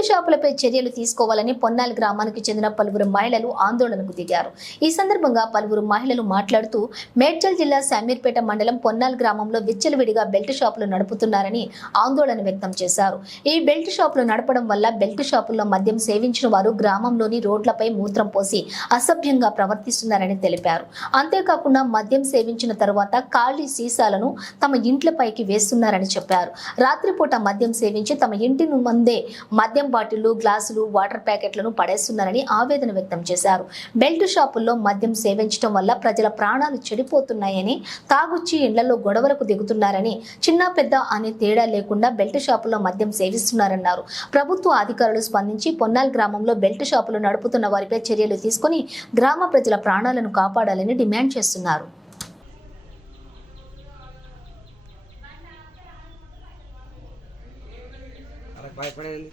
Belt షాపులపై చర్యలు తీసుకోవాలని పొన్నాల్ గ్రామానికి చెందిన పలువురు మహిళలు ఆందోళనకు దిగారు. ఈ సందర్భంగా పలువురు మహిళలు మాట్లాడుతూ మేడ్చల్ జిల్లా శామీర్పేట మండలం పొన్నాల్ గ్రామంలో విచ్చలవిడిగా బెల్ట్ షాపులు నడుపుతున్నారని ఆందోళన వ్యక్తం చేశారు. ఈ బెల్ట్ షాపులు నడపడం వల్ల బెల్ట్ షాపుల్లో మద్యం సేవించిన వారు గ్రామంలోని రోడ్లపై మూత్రం పోసి అసభ్యంగా ప్రవర్తిస్తున్నారని తెలిపారు. అంతేకాకుండా మద్యం సేవించిన తరువాత ఖాళీ సీసాలను తమ ఇంట్లపైకి వేస్తున్నారని చెప్పారు. రాత్రిపూట మద్యం సేవించి తమ ఇంటి ముందే మద్యం బాటిళ్లు, గ్లాసులు, వాటర్ ప్యాకెట్లను పడేస్తున్నారని ఆవేదన వ్యక్తం చేశారు. బెల్ట్ షాపుల్లో మద్యం సేవించడం వల్ల ప్రజల ప్రాణాలు చెడిపోతున్నాయని, తాగుచ్చి ఇళ్లలో గొడవలకు దిగుతున్నారని, చిన్న పెద్ద అనే తేడా లేకుండా బెల్ట్ షాపుల్లో మద్యం సేవిస్తున్నారన్నారు. ప్రభుత్వ అధికారులు స్పందించి పొన్నాల్ గ్రామంలో బెల్ట్ షాపులు నడుపుతున్న వారిపై చర్యలు తీసుకుని గ్రామ ప్రజల ప్రాణాలను కాపాడాలని డిమాండ్ చేస్తున్నారు. భయపడేది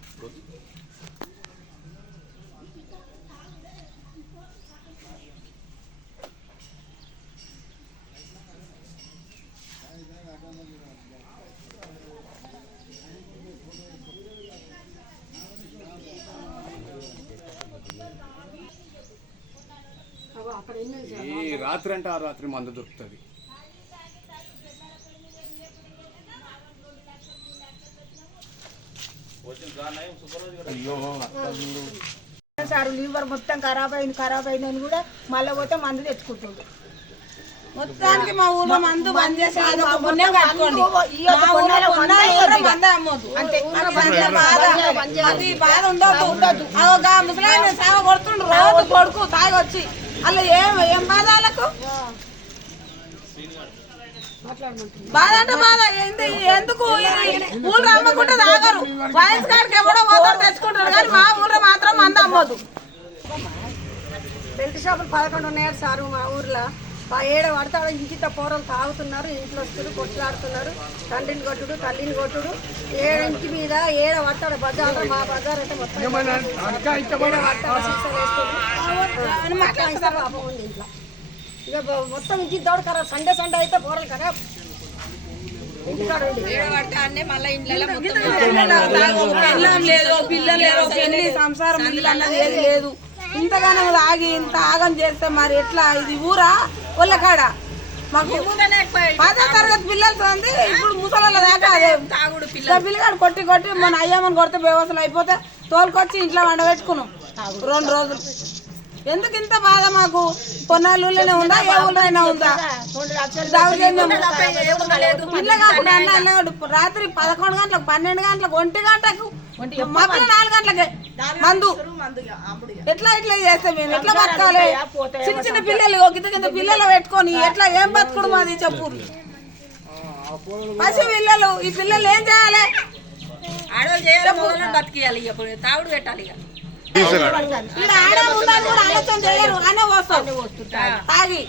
ఈ రాత్రి అంటే ఆ రాత్రి మందు దొరుకుతుంది. సార్ లివర్ మొత్తం ఖరాబ్ అయిందని కూడా మళ్ళీ పోతే మందు తెచ్చుకుంటుండ్రు. మొత్తానికి మా ఊళ్ళో మందు బంద్ చేసి బాధ ఉండదు. ముసలాయన సేవ కొడుతుండ్రు రోజు కొడుకు తాగి వచ్చి అలా ఏం బాధ వాళ్ళకు బాధ అంటే బాధ ఎందుకు ఊళ్ళో అమ్మకుంటే తాగరు. వయసు కాడికి ఎవడో పోతాడు తెచ్చుకుంటారు కానీ మా ఊళ్ళో మాత్రం మందు అమ్మదు. బెల్ట్ షాపులు 11 ఉన్నాయి సార్ మా ఊర్లో. ఏడ పడతాడు ఇంకిత పోరలు తాగుతున్నారు, ఇంట్లో వస్తున్నారు, కొట్లాడుతున్నారు. తండ్రిని కొట్టుడు, తల్లిని కొట్టుడు. ఇంటి మీద ఏడ పడతాడు బజార్, మా బజార్ అంటే మొత్తం పాపం ఉంది ఇంట్లో. ఇక మొత్తం ఇంటి తోడు ఖరాబ్. సండే అయితే పోరలు కదా సంసారం అన్నది ఏది లేదు. ఇంతగానో తాగి ఇంత ఆగం చేస్తే మరి ఎట్లా? ఇది ఊరా ఒళ్ళకాడ మాకు 10వ తరగతి పిల్లలతో ఉంది. ఇప్పుడు ముసలి దాకా అదే పిల్లగాడు కొట్టి మన అయ్యమ్మని కొడితే బేవసలు అయిపోతే తోలుకొచ్చి ఇంట్లో వండబెట్టుకున్నాం 2 రోజులు. ఎందుకు ఇంత బాధ మాకు? పొన్నాళ్ళలోనే ఉందా, ఏ ఊళ్ళైనా ఉందా? పిల్ల కాకుండా అన్నాడు రాత్రి 11 గంటలకు, 12 గంటలకు, 1 గంటకు, మధ్య 4 గంటలకే మందు. ఎట్లా చేస్తే మేము ఎట్లా బతకాలి? చిన్న పిల్లలు కింద పిల్లలు పెట్టుకొని ఎట్లా ఏం బతుకుడు మాది చెప్పు. పసి పిల్లలు, ఈ పిల్లలు ఏం చేయాలి? బతికియాలి, తాగుడు పెట్టాలి. ఆలోచన చేయరు అనే వస్తాడు తాగి.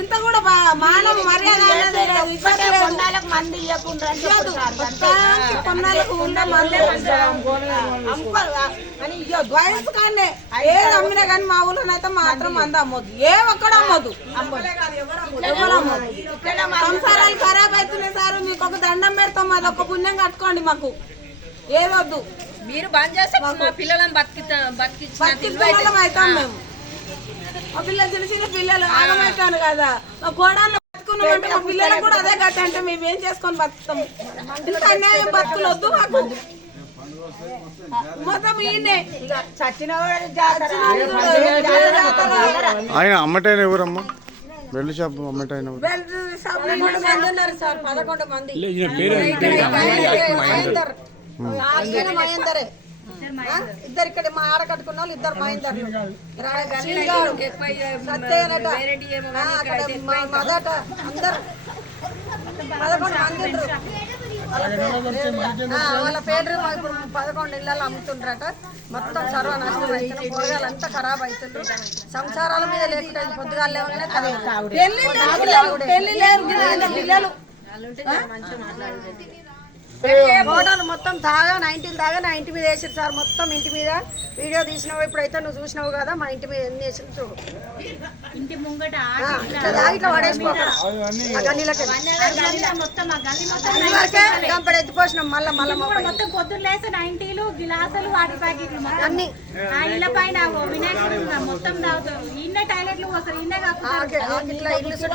ఇంత కూడా మానవ మర్యాద వయసు కానీ ఏది అమ్మినా కానీ మా ఊళ్ళోనైతే మాత్రం మంది అమ్మొద్దు. ఏ ఒక్కడు అమ్మొద్దు. సంసారాలు ఖరాబ్ అవుతున్నాయి సార్. మీకు ఒక దండం పెడతాం, మాది ఒక పుణ్యం కట్టుకోండి. మాకు ఏదొద్దు. మీరు బంద్ చేస్తే మా పిల్లలను బతికించడం అవుతాం మేము. మా పిల్లలు చిన్న పిల్లలు ఆగమవుతాను కదా. మా గోడాన్ని బతుకున్నామంటే మా పిల్లలకు కూడా అదే గట్ట అంటే మేము ఏం చేసుకొని బతుకుతాం? ఇంత అన్యాయం బతుకులు వద్దు మాకు. మొత్తం ఈయనే ఆయన అమ్మటైన ఎవరమ్మా? బెల్ట్ షాప్ అమ్మటైన బెల్ట్ షాప్ 11 మంది. మహేందరే ఇద్దరు ఇక్కడ మా ఆడ కట్టుకున్న వాళ్ళు 2 మహేందర్లు, సత్యనట, మదట అందరు 11 మంది ఉండ్రు. వాళ్ళ పేర్లు ఇప్పుడు 11 ఇళ్ళలో అమ్ముతుండ్రట. మొత్తం సర్వనాశనం అవుతుంది. పొరగాలంతా ఖరాబ్ అవుతుండ్రు. సంసారాల మీద లేకుండా పొద్దుగాలు లేవగానే పిల్లలు హోటల్ మొత్తం తాగా 19 దాగా నా ఇంటి మీద వేసారు సార్, మొత్తం ఇంటి మీద. వీడియో తీసినావు, ఇప్పుడైతే నువ్వు చూసినావు కదా మా ఇంటి మీద ఎన్ని వేసి చూడు. ఇంటి ముంగట ఇట్లా పడేసిపోతారు గంపడ ఎత్తిపోసినాం. మళ్ళీ మొత్తం పొద్దున్న లేసి 90లు గిలాసులు వాటర్ ప్యాకెట్లు మొత్తం అన్ని ఆ ఇళ్ళ పైన వినాయకుడు మొత్తం తాగుతారు. ఇన్నే టాయిలెట్లు పోస్తారు, ఇన్నే కాకుండా ఇట్లా ఇల్లు